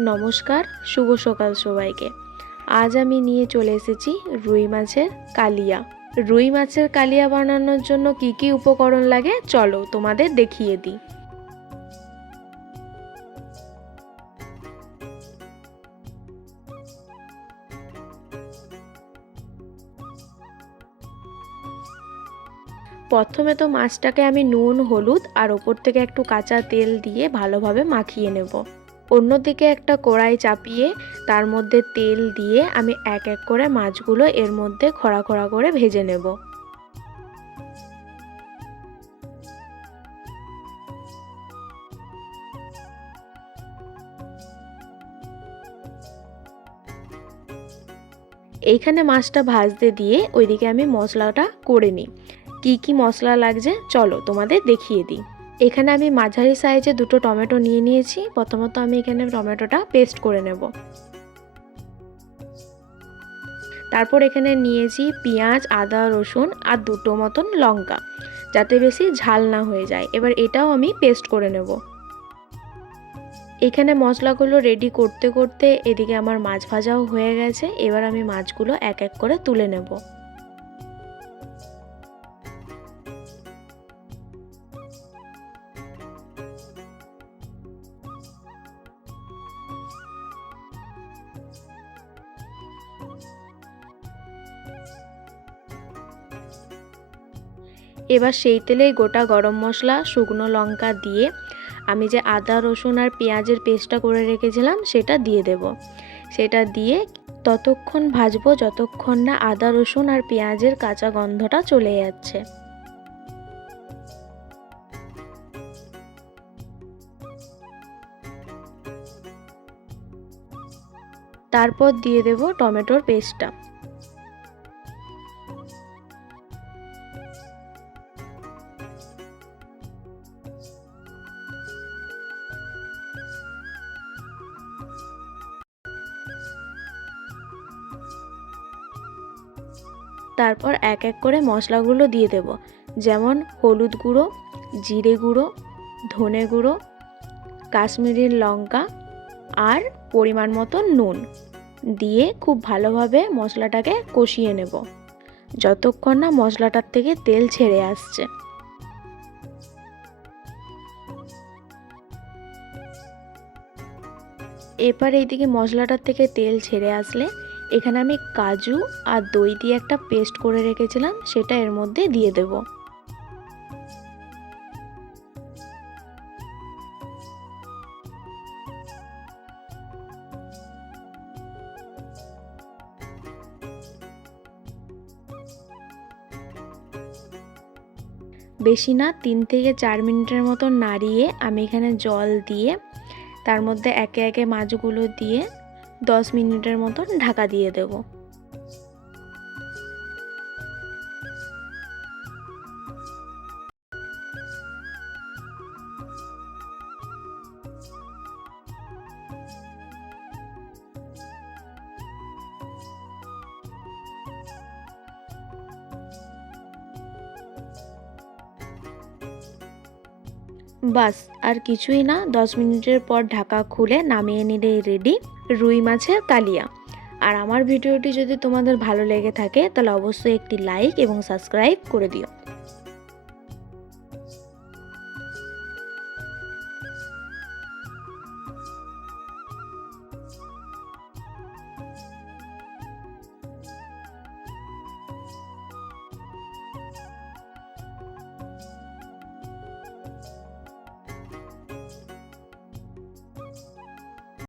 নমস্কার, শুভ সকাল সবাইকে। আজ আমি নিয়ে চলে এসেছি রুই মাছের কালিয়া। রুই মাছের কালিয়া বানানোর জন্য কি কি উপকরণ লাগে চলো তোমাদের দেখিয়ে দিই। প্রথমে তো মাছটাকে আমি নুন, হলুদ আর ওপর থেকে একটু কাঁচা তেল দিয়ে ভালোভাবে মাখিয়ে নেব। অন্যদিকে একটা কড়াই চাপিয়ে তার মধ্যে তেল দিয়ে আমি এক এক করে মাছগুলো এর মধ্যে খড়া খড়া করে ভেজে নেব। এইখানে মাছটা ভাজতে দিয়ে ওইদিকে আমি মশলাটা করে নিই। কি কি মশলা লাগছে চলো তোমাদের দেখিয়ে দিই। এখানে আমি মাঝারি সাইজে দুটো টমেটো নিয়ে নিয়েছি। প্রথমত আমি এখানে টমেটোটা পেস্ট করে নেব। তারপর এখানে নিয়েছি পেঁয়াজ, আদা, রসুন আর দুটো মতন লঙ্কা, যাতে বেশি ঝাল না হয়ে যায়। এবার এটাও আমি পেস্ট করে নেব। এখানে মশলাগুলো রেডি করতে করতে এদিকে আমার মাছ ভাজাও হয়ে গেছে। এবার আমি মাছগুলো এক এক করে তুলে নেব। এবার সেই তেলেই গোটা গরম মশলা, শুকনো লঙ্কা দিয়ে আমি যে আদা, রসুন আর পেঁয়াজের পেস্টটা করে রেখেছিলাম সেটা দিয়ে দেব। সেটা দিয়ে ততক্ষণ ভাজবো যতক্ষণ না আদা, রসুন আর পেঁয়াজের কাঁচা গন্ধটা চলে যাচ্ছে। তারপর দিয়ে দেব টমেটোর পেস্টটা। তারপর এক এক করে মশলাগুলো দিয়ে দেব, যেমন হলুদ গুঁড়ো, জিরে গুঁড়ো, ধনে গুঁড়ো, কাশ্মীরি লঙ্কা আর পরিমাণ মতো নুন দিয়ে খুব ভালোভাবে মশলাটাকে কষিয়ে নেব যতক্ষণ না মশলাটার থেকে তেল ছেড়ে আসছে। এবার এইদিকে মশলাটার থেকে তেল ছেড়ে আসলে এখানে আমি কাজু আর দই দিয়ে একটা পেস্ট করে রেখেছিলাম, সেটা এর মধ্যে দিয়ে দেব। বেশি না 3 থেকে 4 মিনিটের মতো নাড়িয়ে আমি এখানে জল দিয়ে তার মধ্যে একে একে মাছগুলো দিয়ে 10 মিনিটের মতন ঢাকা দিয়ে দেব। বাস আর কিছুই না, 10 মিনিটের পর ঢাকা খুলে নামিয়ে নিলেই রেডি রুই মাছের কালিয়া। আর আমার ভিডিওটি যদি তোমাদের ভালো লেগে থাকে তাহলে অবশ্যই একটি লাইক এবং সাবস্ক্রাইব করে দিও।